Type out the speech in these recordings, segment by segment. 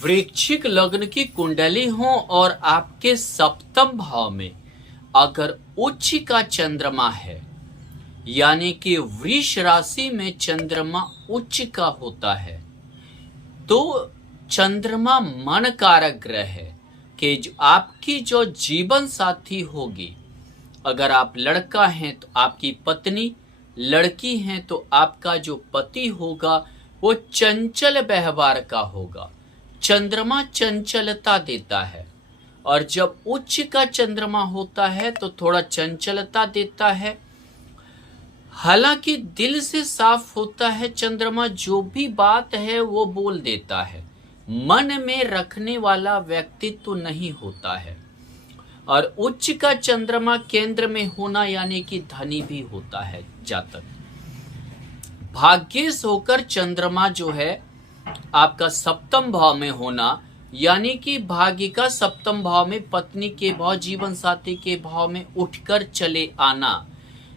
वृश्चिक लग्न की कुंडली हो और आपके सप्तम भाव में अगर उच्च का चंद्रमा है, यानी कि वृष राशि में चंद्रमा उच्च का होता है, तो चंद्रमा मन कारक ग्रह है कि आपकी जो जीवन साथी होगी, अगर आप लड़का हैं तो आपकी पत्नी, लड़की हैं तो आपका जो पति होगा वो चंचल व्यवहार का होगा। चंद्रमा चंचलता देता है, और जब उच्च का चंद्रमा होता है तो थोड़ा चंचलता देता है। हालांकि दिल से साफ होता है चंद्रमा, जो भी बात है वो बोल देता है, मन में रखने वाला व्यक्तित्व तो नहीं होता है। और उच्च का चंद्रमा केंद्र में होना यानी कि धनी भी होता है जातक। भाग्येश होकर चंद्रमा जो है आपका सप्तम भाव में होना, यानी कि भाग्य का सप्तम भाव में पत्नी के भाव, जीवन साथी के भाव में उठकर चले आना,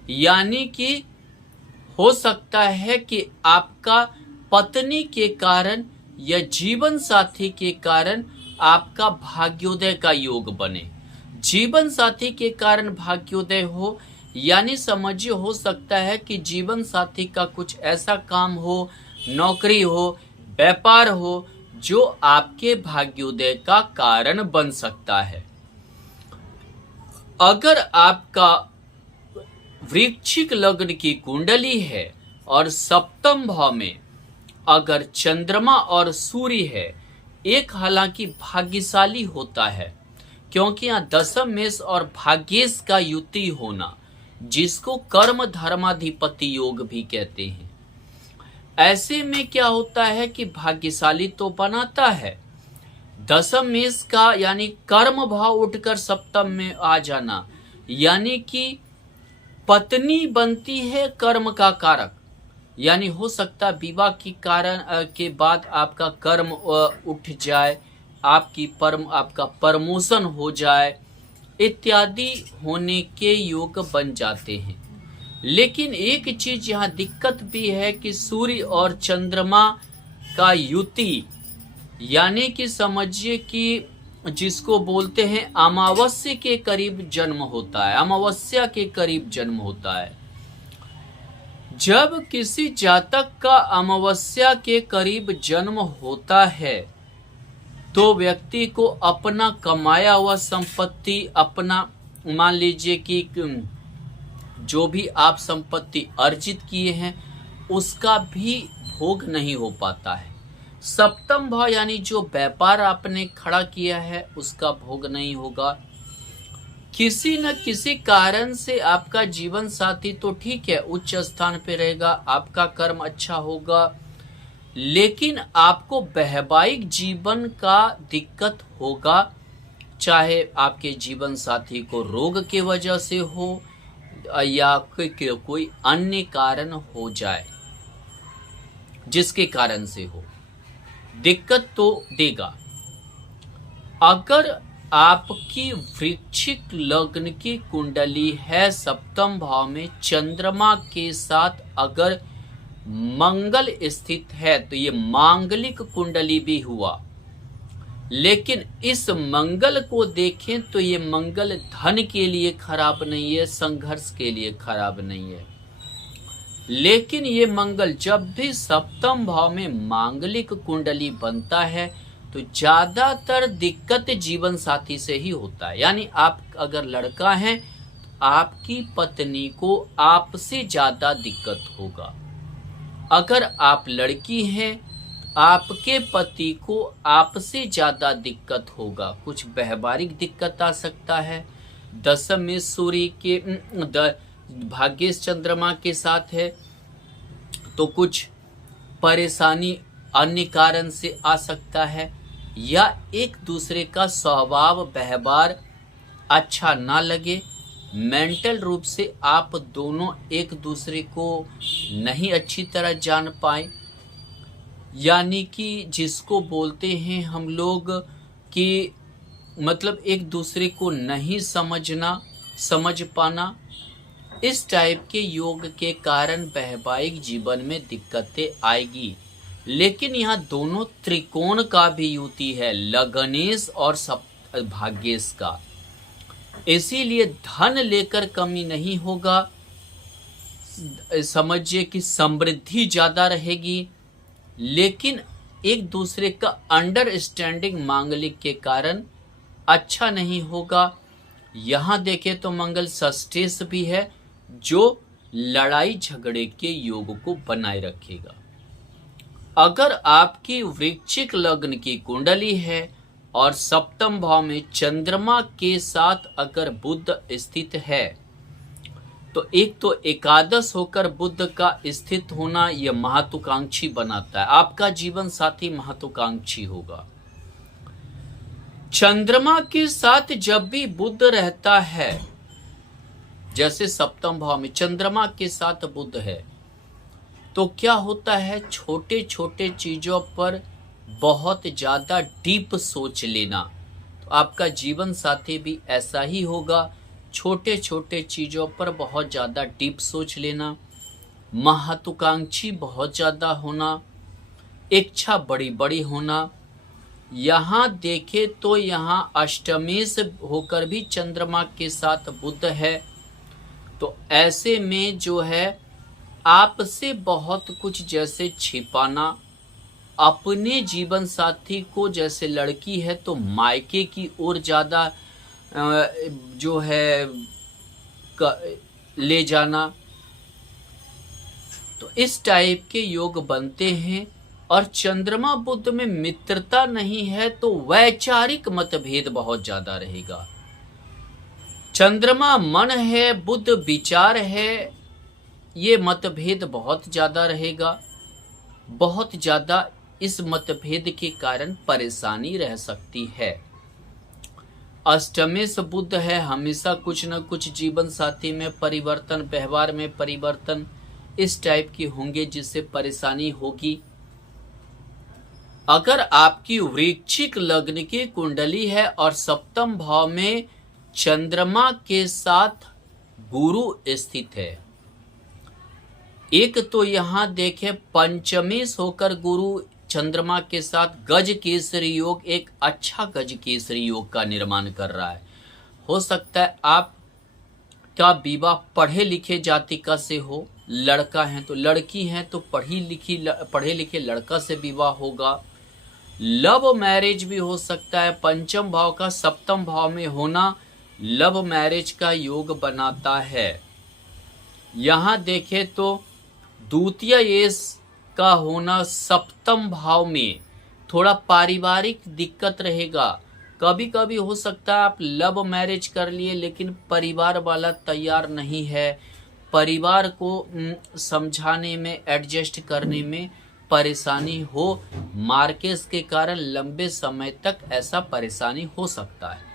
यानी कि हो सकता है कि आपका पत्नी के कारण या जीवन साथी के कारण आपका भाग्योदय का योग बने। जीवन साथी के कारण भाग्योदय हो, यानी समझिए हो सकता है कि जीवन साथी का कुछ ऐसा काम हो, नौकरी हो, व्यापार हो, जो आपके भाग्योदय का कारण बन सकता है। अगर आपका वृश्चिक लग्न की कुंडली है और सप्तम भाव में अगर चंद्रमा और सूर्य है, एक हालांकि भाग्यशाली होता है, क्योंकि यहाँ दशम मेष और भाग्येश का युति होना, जिसको कर्म धर्माधिपति योग भी कहते हैं। ऐसे में क्या होता है कि भाग्यशाली तो बनाता है, दशम मेष का यानी कर्म भाव उठकर सप्तम में आ जाना, यानी कि पत्नी बनती है कर्म का कारक, यानी हो सकता विवाह के कारण के बाद आपका कर्म उठ जाए, आपका प्रमोशन हो जाए इत्यादि होने के योग बन जाते हैं। लेकिन एक चीज यहाँ दिक्कत भी है कि सूर्य और चंद्रमा का युति, यानी कि समझिए कि जिसको बोलते हैं अमावस्या के करीब जन्म होता है, अमावस्या के करीब जन्म होता है। जब किसी जातक का अमावस्या के करीब जन्म होता है तो व्यक्ति को अपना कमाया हुआ संपत्ति, अपना मान लीजिए कि जो भी आप संपत्ति अर्जित किए हैं उसका भी भोग नहीं हो पाता है। सप्तम भाव यानी जो व्यापार आपने खड़ा किया है उसका भोग नहीं होगा। किसी न किसी कारण से आपका जीवन साथी तो ठीक है उच्च स्थान पे रहेगा, आपका कर्म अच्छा होगा, लेकिन आपको वैवाहिक जीवन का दिक्कत होगा, चाहे आपके जीवन साथी को रोग के वजह से हो या कोई अन्य कारण हो जाए, जिसके कारण से हो, दिक्कत तो देगा। अगर आपकी वृश्चिक लग्न की कुंडली है सप्तम भाव में चंद्रमा के साथ अगर मंगल स्थित है तो ये मांगलिक कुंडली भी हुआ, लेकिन इस मंगल को देखें तो ये मंगल धन के लिए खराब नहीं है, संघर्ष के लिए खराब नहीं है। लेकिन ये मंगल जब भी सप्तम भाव में मांगलिक कुंडली बनता है तो ज्यादातर दिक्कत जीवन साथी से ही होता है। यानी आप अगर लड़का हैं तो आपकी पत्नी को आपसे ज्यादा दिक्कत होगा, अगर आप लड़की हैं आपके पति को आपसे ज्यादा दिक्कत होगा। कुछ व्यवहारिक दिक्कत आ सकता है, दशम में सूर्य के भाग्येश चंद्रमा के साथ है तो कुछ परेशानी अन्य कारण से आ सकता है, या एक दूसरे का स्वभाव व्यवहार अच्छा ना लगे, मेंटल रूप से आप दोनों एक दूसरे को नहीं अच्छी तरह जान पाए, यानी कि जिसको बोलते हैं हम लोग कि मतलब एक दूसरे को नहीं समझ पाना, इस टाइप के योग के कारण वैवाहिक जीवन में दिक्कतें आएगी। लेकिन यहाँ दोनों त्रिकोण का भी युति है, लग्नेश और भाग्येश का। इसीलिए धन लेकर कमी नहीं होगा, समझिए कि समृद्धि ज्यादा रहेगी, लेकिन एक दूसरे का अंडरस्टैंडिंग मांगलिक के कारण अच्छा नहीं होगा। यहां देखें तो मंगल षष्ठेश भी है, जो लड़ाई झगड़े के योग को बनाए रखेगा। अगर आपकी वृश्चिक लग्न की कुंडली है और सप्तम भाव में चंद्रमा के साथ अगर बुध स्थित है, तो एक तो एकादश होकर बुध का स्थित होना यह महत्वाकांक्षी बनाता है, आपका जीवन साथी महत्वाकांक्षी होगा। चंद्रमा के साथ जब भी बुध रहता है, जैसे सप्तम भाव में चंद्रमा के साथ बुध है, तो क्या होता है, छोटे छोटे चीजों पर बहुत ज्यादा डीप सोच लेना। तो आपका जीवन साथी भी ऐसा ही होगा, छोटे छोटे चीजों पर बहुत ज्यादा डीप सोच लेना, महत्वाकांक्षी बहुत ज्यादा होना, इच्छा बड़ी बड़ी होना। यहाँ देखे तो यहाँ अष्टमेश होकर भी चंद्रमा के साथ बुध है, तो ऐसे में जो है आपसे बहुत कुछ जैसे छिपाना, अपने जीवन साथी को, जैसे लड़की है तो मायके की ओर ज्यादा जो है ले जाना, तो इस टाइप के योग बनते हैं। और चंद्रमा बुध में मित्रता नहीं है तो वैचारिक मतभेद बहुत ज्यादा रहेगा। चंद्रमा मन है, बुध विचार है, ये मतभेद बहुत ज्यादा रहेगा। बहुत ज्यादा इस मतभेद के कारण परेशानी रह सकती है। अष्टमेश बुध है, हमेशा कुछ न कुछ जीवन साथी में परिवर्तन, व्यवहार में परिवर्तन इस टाइप की होंगे, जिससे परेशानी होगी। अगर आपकी वृश्चिक लग्न की कुंडली है और सप्तम भाव में चंद्रमा के साथ गुरु स्थित है, एक तो यहां देखें पंचमेश होकर गुरु चंद्रमा के साथ गज केसरी योग, एक अच्छा गज केसरी योग का निर्माण कर रहा है। हो सकता है आप का विवाह पढ़े लिखे जातिका से हो, लड़का है तो, लड़की है तो पढ़े लिखे लड़का से विवाह होगा। लव मैरिज भी हो सकता है, पंचम भाव का सप्तम भाव में होना लव मैरिज का योग बनाता है। यहां देखें तो द्वितीय एस का होना सप्तम भाव में थोड़ा पारिवारिक दिक्कत रहेगा। कभी कभी हो सकता है आप लव मैरिज कर लिए लेकिन परिवार वाला तैयार नहीं है, परिवार को समझाने में, एडजस्ट करने में परेशानी हो, मार्केस के कारण लंबे समय तक ऐसा परेशानी हो सकता है।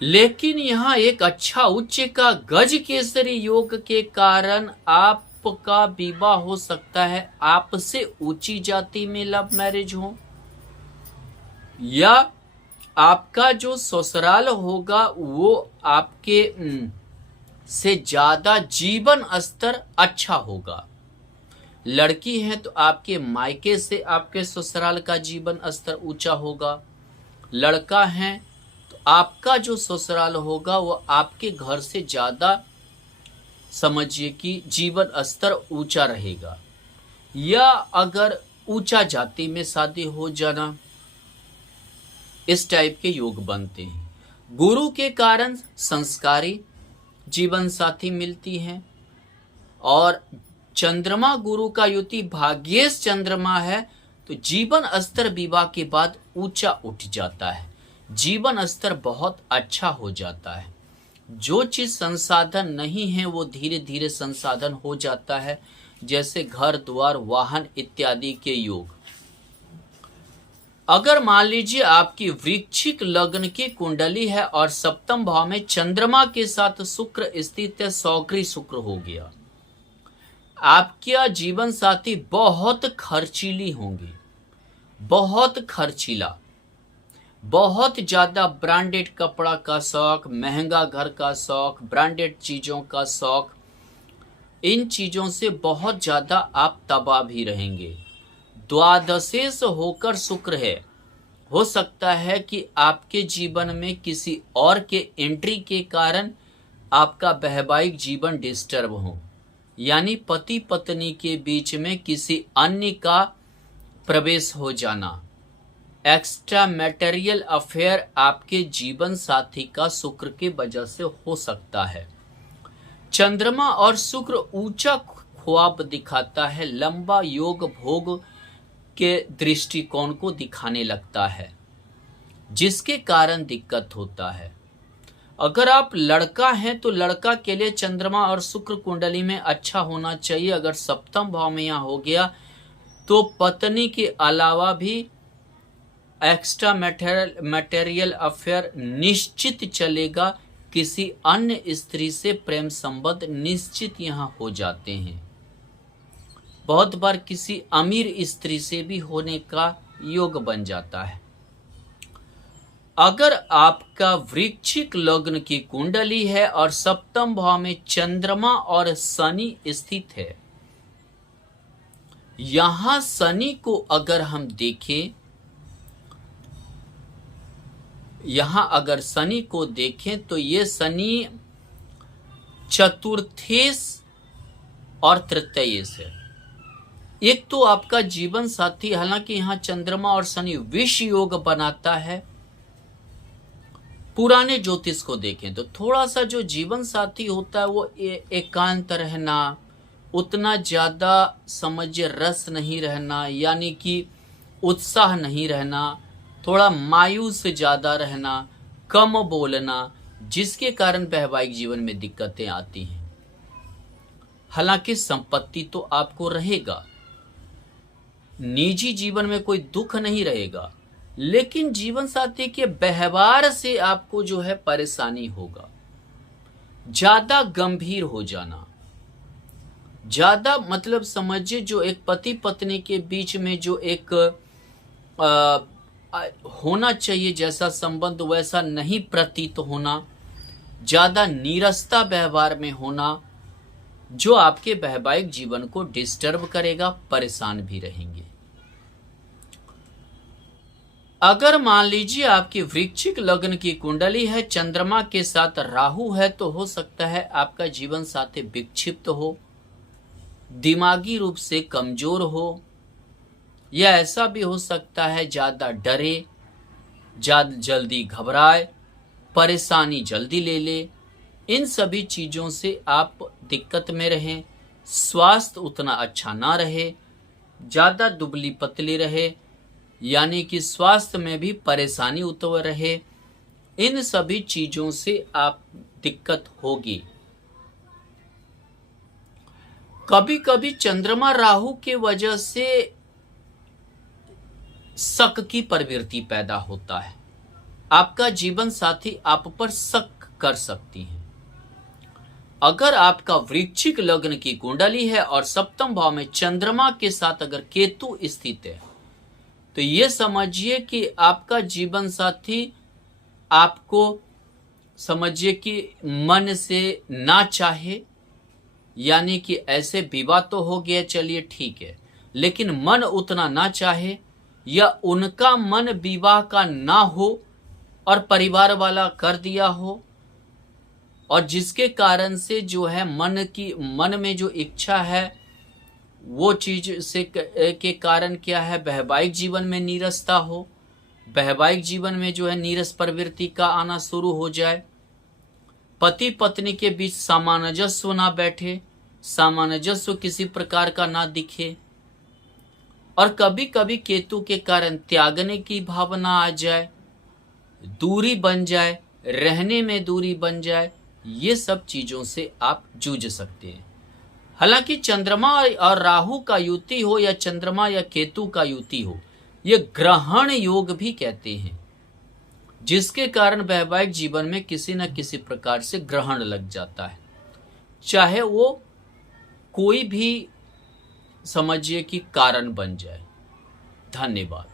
लेकिन यहाँ एक अच्छा उच्च का गज केसरी योग के कारण आपका विवाह हो सकता है, आपसे ऊंची जाति में लव मैरिज हो, या आपका जो ससुराल होगा वो आपके से ज्यादा जीवन स्तर अच्छा होगा। लड़की है तो आपके मायके से आपके ससुराल का जीवन स्तर ऊंचा होगा। लड़का है तो आपका जो ससुराल होगा वो आपके घर से ज्यादा, समझिए कि जीवन स्तर ऊंचा रहेगा। या अगर ऊंचा जाति में शादी हो जाना, इस टाइप के योग बनते हैं। गुरु के कारण संस्कारी जीवन साथी मिलती हैं, और चंद्रमा गुरु का युति भाग्येश चंद्रमा है तो जीवन स्तर विवाह के बाद ऊंचा उठ जाता है, जीवन स्तर बहुत अच्छा हो जाता है। जो चीज संसाधन नहीं है वो धीरे धीरे संसाधन हो जाता है, जैसे घर द्वार वाहन इत्यादि के योग। अगर मान लीजिए आपकी वृश्चिक लग्न की कुंडली है और सप्तम भाव में चंद्रमा के साथ शुक्र स्थित है, सौकरी शुक्र हो गया, आपका जीवन साथी बहुत खर्चीली होंगे, बहुत खर्चीला, बहुत ज्यादा ब्रांडेड कपड़ा का शौक, महंगा घर का शौक, ब्रांडेड चीजों का शौक, इन चीजों से बहुत ज्यादा आप तबाह भी रहेंगे। द्वादशेश होकर शुक्र है, हो सकता है कि आपके जीवन में किसी और के एंट्री के कारण आपका वैवाहिक जीवन डिस्टर्ब हो, यानी पति पत्नी के बीच में किसी अन्य का प्रवेश हो जाना। एक्स्ट्रा मैटेरियल अफेयर आपके जीवन साथी का शुक्र के वजह से हो सकता है। चंद्रमा और शुक्र ऊंचा ख्वाब दिखाता है, लंबा योग भोग के दृष्टिकोण को दिखाने लगता है, जिसके कारण दिक्कत होता है। अगर आप लड़का हैं तो लड़का के लिए चंद्रमा और शुक्र कुंडली में अच्छा होना चाहिए। अगर सप्तम भाव में यहाँ हो गया तो पत्नी के अलावा भी एक्स्ट्रा मटेरियल अफेयर निश्चित चलेगा। किसी अन्य स्त्री से प्रेम संबंध निश्चित यहाँ हो जाते हैं। बहुत बार किसी अमीर स्त्री से भी होने का योग बन जाता है। अगर आपका वृश्चिक लग्न की कुंडली है और सप्तम भाव में चंद्रमा और शनि स्थित है, यहां शनि को अगर हम देखें, अगर शनि को देखें तो ये शनि चतुर्थेश और तृतीयेश है। एक तो आपका जीवन साथी, हालांकि यहां चंद्रमा और शनि विष योग बनाता है। पुराने ज्योतिष को देखें तो थोड़ा सा जो जीवन साथी होता है वो एकांत रहना, उतना ज्यादा समझिए रस नहीं रहना, यानी कि उत्साह नहीं रहना, थोड़ा मायूस ज्यादा रहना, कम बोलना, जिसके कारण वैवाहिक जीवन में दिक्कतें आती हैं। हालांकि संपत्ति तो आपको रहेगा, निजी जीवन में कोई दुख नहीं रहेगा, लेकिन जीवन साथी के व्यवहार से आपको जो है परेशानी होगा। ज्यादा गंभीर हो जाना, ज्यादा मतलब समझिए जो एक पति पत्नी के बीच में जो एक होना चाहिए जैसा संबंध वैसा नहीं प्रतीत होना, ज्यादा नीरसता व्यवहार में होना, जो आपके वैवाहिक जीवन को डिस्टर्ब करेगा, परेशान भी रहेंगे। अगर मान लीजिए आपकी वृश्चिक लग्न की कुंडली है, चंद्रमा के साथ राहु है, तो हो सकता है आपका जीवन साथी विक्षिप्त हो, दिमागी रूप से कमजोर हो, या ऐसा भी हो सकता है ज्यादा डरे, ज्यादा जल्दी घबराए, परेशानी जल्दी ले ले। इन सभी चीजों से आप दिक्कत में रहें, स्वास्थ्य उतना अच्छा ना रहे, ज्यादा दुबली पतली रहे, यानी कि स्वास्थ्य में भी परेशानी उत्पन्न रहे। इन सभी चीजों से आप दिक्कत होगी। कभी कभी चंद्रमा राहु के वजह से शक की प्रवृत्ति पैदा होता है। आपका जीवन साथी आप पर शक कर सकती है। अगर आपका वृश्चिक लग्न की कुंडली है और सप्तम भाव में चंद्रमा के साथ अगर केतु स्थित है, तो ये समझिए कि आपका जीवन साथी आपको समझिए कि मन से ना चाहे, यानी कि ऐसे विवाह तो हो गया चलिए ठीक है, लेकिन मन उतना ना चाहे, या उनका मन विवाह का ना हो और परिवार वाला कर दिया हो, और जिसके कारण से जो है मन में जो इच्छा है वो चीज से के कारण क्या है, वैवाहिक जीवन में नीरसता हो, वैवाहिक जीवन में जो है नीरस प्रवृत्ति का आना शुरू हो जाए, पति पत्नी के बीच सामंजस्य ना बैठे, सामंजस्य किसी प्रकार का ना दिखे, और कभी कभी केतु के कारण त्यागने की भावना आ जाए, दूरी बन जाए, रहने में दूरी बन जाए। ये सब चीजों से आप जूझ सकते हैं। हालांकि चंद्रमा और राहु का युति हो या चंद्रमा या केतु का युति हो, ये ग्रहण योग भी कहते हैं, जिसके कारण वैवाहिक जीवन में किसी न किसी प्रकार से ग्रहण लग जाता है, चाहे वो कोई भी समझिए कि कारण बन जाए। धन्यवाद।